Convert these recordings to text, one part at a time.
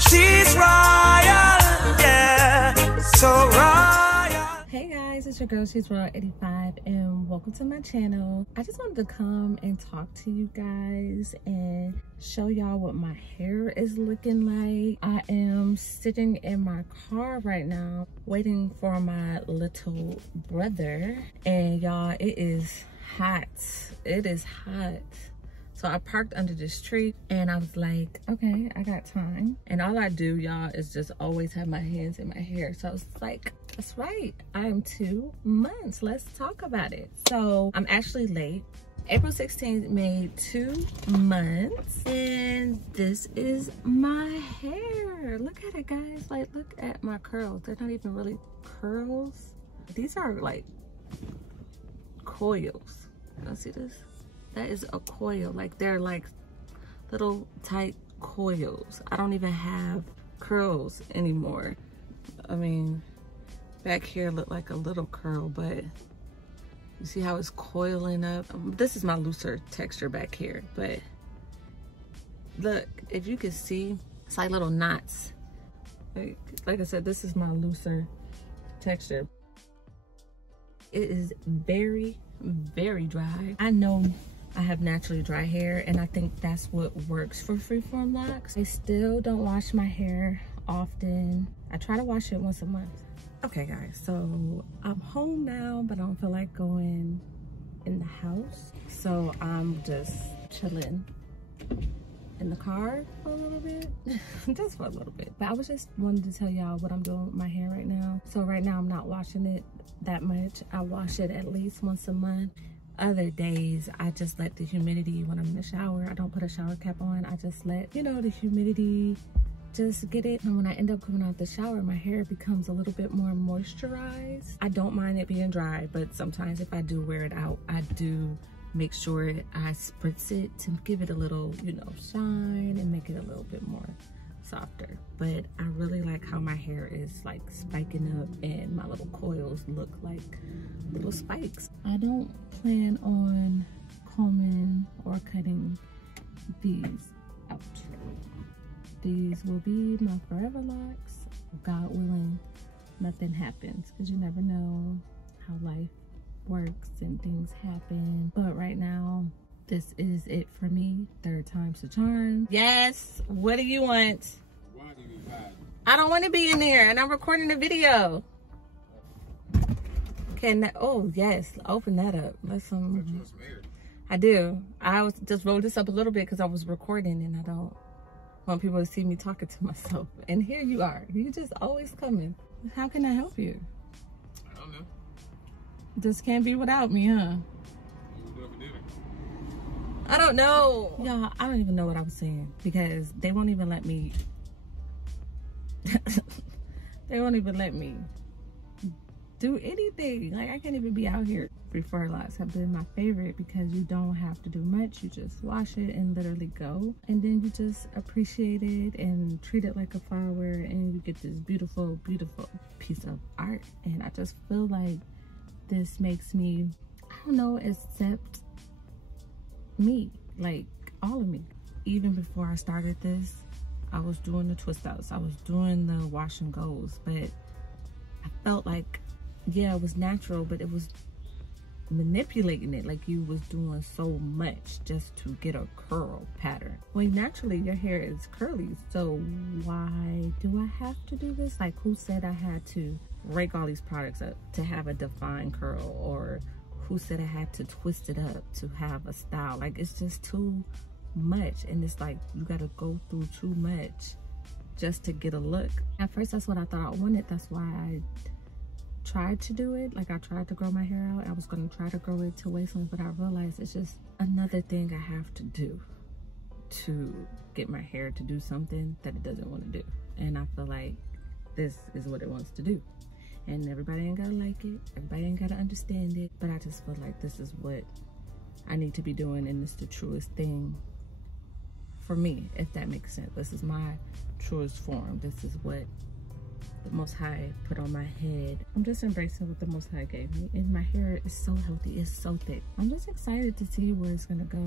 she's royal, yeah, so royal. Hey guys, it's your girl, she's Royal 85, and welcome to my channel. I just wanted to come and talk to you guys and show y'all what my hair is looking like. I am sitting in my car right now waiting for my little brother, and y'all, it is hot. It is hot. So I parked under this tree and I was like, okay, I got time. And all I do, y'all, is just always have my hands in my hair. So I was like, that's right, I am 2 months. Let's talk about it. So I'm actually late. April 16th made 2 months. And this is my hair. Look at it, guys. Like, look at my curls. They're not even really curls. These are like coils. Y'all see this? That is a coil. Like, they're like little tight coils. I don't even have curls anymore. I mean, back here look like a little curl, but you see how it's coiling up? This is my looser texture back here, but look, if you can see, it's like little knots. Like I said, this is my looser texture. It is very, very dry. I know I have naturally dry hair, and I think that's what works for Freeform Locs. I still don't wash my hair often. I try to wash it once a month. Okay guys, so I'm home now, but I don't feel like going in the house. So I'm just chilling in the car for a little bit, just for a little bit. But I was just wanted to tell y'all what I'm doing with my hair right now. So right now I'm not washing it that much. I wash it at least once a month. Other days, I just let the humidity, when I'm in the shower, I don't put a shower cap on. I just let, you know, the humidity just get it. And when I end up coming out the shower, my hair becomes a little bit more moisturized. I don't mind it being dry, but sometimes if I do wear it out, I do make sure I spritz it to give it a little, you know, shine and make it a little bit more softer. But I really like how my hair is like spiking up and my little coils look like little spikes. I don't plan on combing or cutting these out. These will be my forever locks. God willing, nothing happens, because you never know how life works and things happen. But right now, this is it for me. 3rd time's the charm. Yes, what do you want? Why do you hide? I don't want to be in there, and I'm recording a video. Can oh yes, open that up. Let's I do. I was just rolled this up a little bit because I was recording, and I don't want people to see me talking to myself. And here you are. You just always coming. How can I help you? I don't know. This can't be without me, huh? I don't know. Y'all, I don't even know what I was saying, because they won't even let me they won't even let me do anything. Like, I can't even be out here. Freeform Locs have been my favorite because you don't have to do much. You just wash it and literally go, and then you just appreciate it and treat it like a flower, and you get this beautiful, beautiful piece of art. And I just feel like this makes me, I don't know, accept me, like all of me. Even before I started this, I was doing the twist outs, I was doing the wash and goes, but I felt like, yeah, it was natural, but it was manipulating it. Like, you was doing so much just to get a curl pattern. Well, naturally your hair is curly, so why do I have to do this? Like, who said I had to rake all these products up to have a defined curl? Or who said I had to twist it up to have a style? Like, it's just too much, and it's like you gotta go through too much just to get a look. At first, that's what I thought I wanted. That's why I tried to do it. Like, I tried to grow my hair out. I was gonna try to grow it to waistline, but I realized it's just another thing I have to do to get my hair to do something that it doesn't want to do. And I feel like this is what it wants to do. And everybody ain't gotta like it, everybody ain't gotta understand it, but I just feel like this is what I need to be doing, and it's the truest thing for me, if that makes sense. This is my truest form. This is what the Most High put on my head. I'm just embracing what the Most High gave me, and my hair is so healthy, it's so thick. I'm just excited to see where it's gonna go.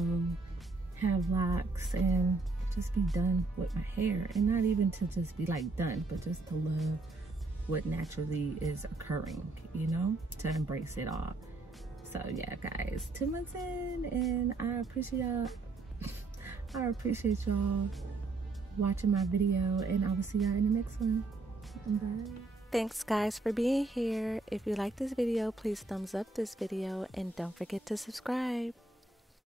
Have locks, and just be done with my hair, and not even to just be like done, but just to love what naturally is occurring, you know, to embrace it all. So yeah, guys, 2 months in, and I appreciate y'all watching my video, and I will see y'all in the next one. Bye. Thanks guys for being here. If you like this video, please thumbs up this video and don't forget to subscribe.